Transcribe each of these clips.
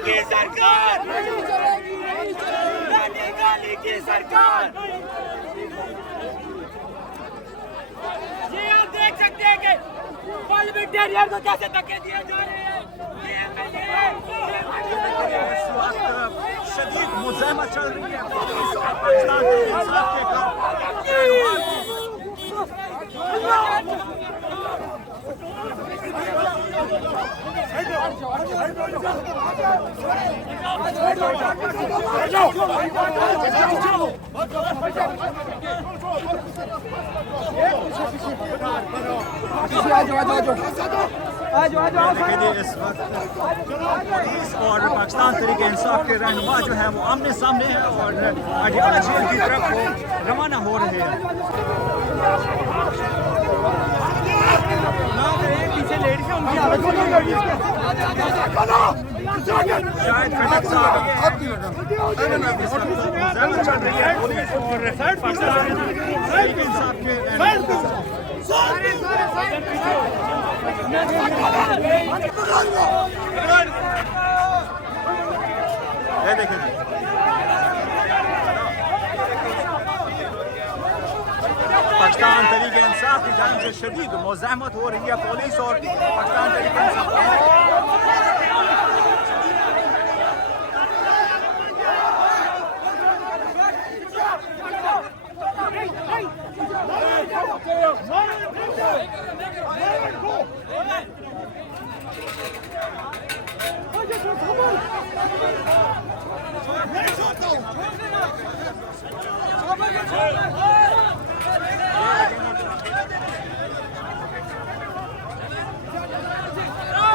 की सरकार, की सरकार। ये आप देख सकते हैं कि पार्लियामेंटेरियन को कैसे धक्के दिए जा रहे हैं। इस वक्त शदीद मुज़ाहमत चल रही है पाकिस्तान के इंसाफ के इस वक्त पुलिस और पाकिस्तान तहरीक इंसाफ के रहनुमा जो है वो आमने सामने हैं और अडियाला जेल की तरफ वो रवाना हो रहे हैं। पीछे लेडीज उनकी शायद खटक साहब चल रही है पुलिस और पाकिस्तान तहरीक इंसाफ के ये देखें पाकिस्तान तहरीक इंसाफ की जानिब से शदीद मुज़ाहमत हो रही है पुलिस और पाकिस्तान तहरीक इंसाफ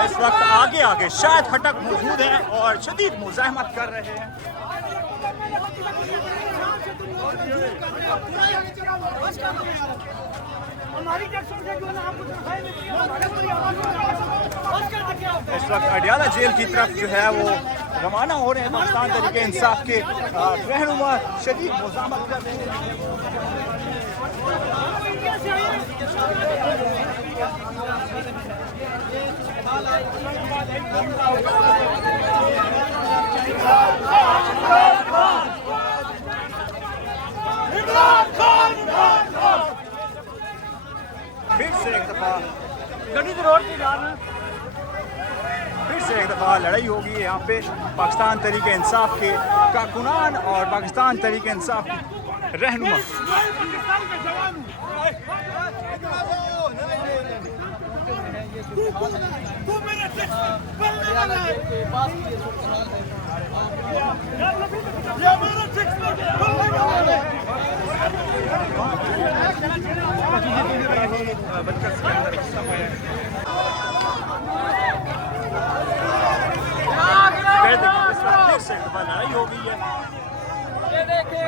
इस वक्त आगे आगे शायद खटक मौजूद है और शदीद मुज़ाहमत कर रहे हैं। इस वक्त अडियाला जेल की तरफ जो है वो रवाना हो रहे हैं पाकिस्तान तहरीक इंसाफ के रहनुमा शदीद मुज़ाहमत कर रहे हैं। फिर से एक दफा लड़ाई होगी यहाँ पे पाकिस्तान तहरीक इंसाफ के कारकुनान और पाकिस्तान तहरीक इंसाफ के रहनुमा। लड़ाई हो गई है। ये देखिए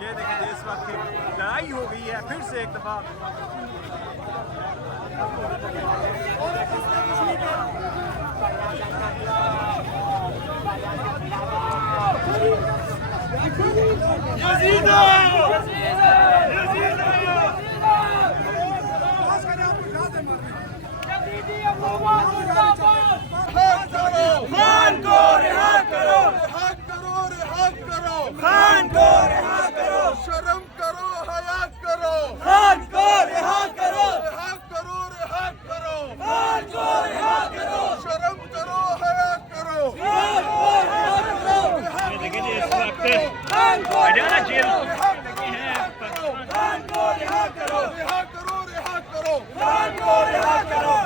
ये देखिए इस वक्त लड़ाई हो गई है फिर से एक दफा। खान को रिहा करो, खान को रिहा करो, शर्म करो, हया करो, खान को रिहा करो, रिहा करो, रिहा करो, खान को रिहा करो, शर्म करो, हया करो, खान को रिहा करो। देखिए इस वक्त खान को अडियाला जेल खान को रिहा करो, रिहा करो, रिहा करो, खान को रिहा करो।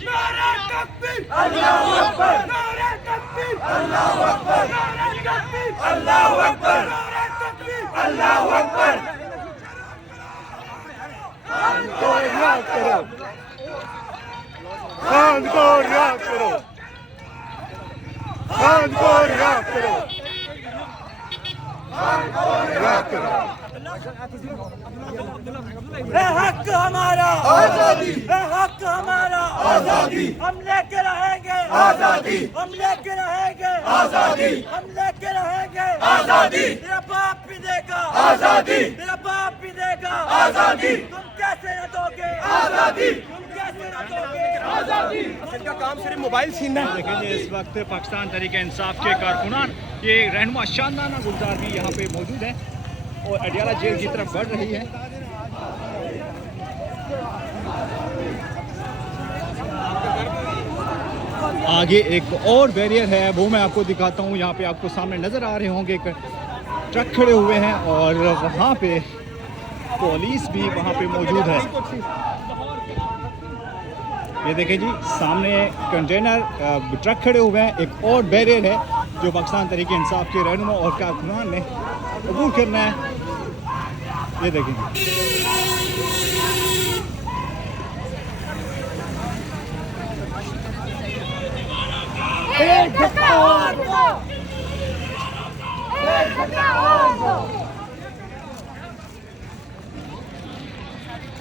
नारे तकबीर, अल्लाहू अकबर, नारे तकबीर, अल्लाहू अकबर, नारे तकबीर, अल्लाहू अकबर, नारे तकबीर, अल्लाहू अकबर। खान को रिहा करो, खान को रिहा करो। खान को रिहा करो, खान को रिहा करो। है हक हमारा आजादी, है हक हमारा आजादी, हम लेके रहेंगे आजादी, हम लेके रहेंगे आजादी, हम लेके रहेंगे आजादी, तेरा बाप भी देगा आजादी, तेरा बाप भी देगा आजादी, तुम कैसे न दोगे आजादी, तुम कैसे न दोगे आजादी। इनका काम सिर्फ मोबाइल छीनना है। देखेंगे इस वक्त पाकिस्तान तहरीक इंसाफ के कारकुनान ये रहनुमा शानदाना गुलजार भी यहाँ पे मौजूद है और अडियाला जेल की तरफ बढ़ रही है। आगे एक और बैरियर है वो मैं आपको दिखाता हूँ। यहाँ पे आपको सामने नज़र आ रहे होंगे एक ट्रक खड़े हुए हैं और वहाँ पे पुलिस भी वहाँ पे मौजूद है। ये देखें जी सामने कंटेनर ट्रक खड़े हुए हैं। एक और बैरियर है जो पाकिस्तान तहरीक इंसाफ के रहनुमा और कारकुनान ने अबूर करना है। ये देखें